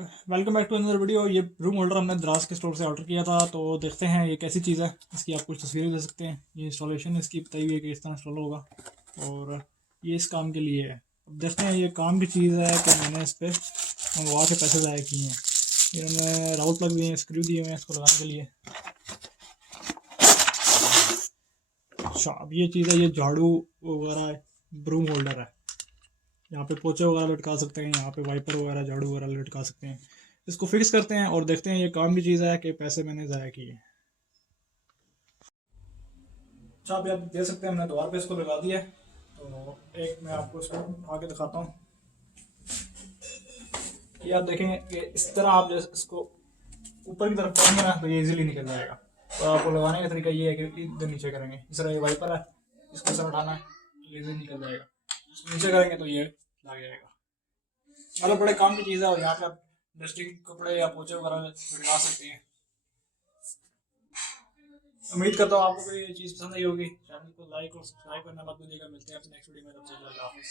Welcome back to another video. ये room holder हमने दराज के स्टोर से ऑर्डर किया था, तो देखते हैं ये कैसी चीज़ है। इसकी आप कुछ तस्वीरें दे सकते हैं। ये इंस्टॉलेशन इसकी बताई हुई है कि इस तरह इंस्टॉल होगा और ये इस काम के लिए है। अब देखते हैं ये काम की चीज़ है कि मैंने इस पर मंगवा के पैसे ज़ाया किए हैं। इन्होंने राउट प्लग दिए हैं, स्क्रू दिए हुए हैं इसको लगाने के लिए। अच्छा, अब ये चीज़ है, ये झाड़ू वगैरह ब्रूम होल्डर है। यहाँ पे पोचे वगैरह लटका सकते हैं, यहाँ पे वाइपर वगैरह झाड़ू वगैरह लटका सकते हैं। इसको फिक्स करते हैं और देखते हैं ये काम की चीज़ है कि पैसे मैंने ज़ाया किए। अच्छा, अभी आप देख सकते हैं हमने द्वार पे इसको लगा दिया है। तो एक मैं आपको इसको उठा के दिखाता हूँ। ये आप देखेंगे कि इस तरह आप जैसे इसको ऊपर की तरफ करेंगे ना तो ये इजीली निकल जाएगा। तो आपको लगाने का तरीका ये है कि इधर नीचे करेंगे, इस तरह ये वाइपर है, इसको इस तरह उठाना है तो इजीली निकल जाएगा। इसको नीचे करेंगे तो ये लग जाएगा। मतलब बड़े काम की चीज़ है और यहाँ पे आप डस्टिंग कपड़े या पोचे वगैरह लगा सकते हैं। उम्मीद करता हूँ आपको ये चीज़ पसंद आई होगी। चैनल को लाइक और सब्सक्राइब करना मत भूलिएगा। मिलते हैं अपने नेक्स्ट वीडियो में, तब तक के लिए अल्लाह हाफिज़।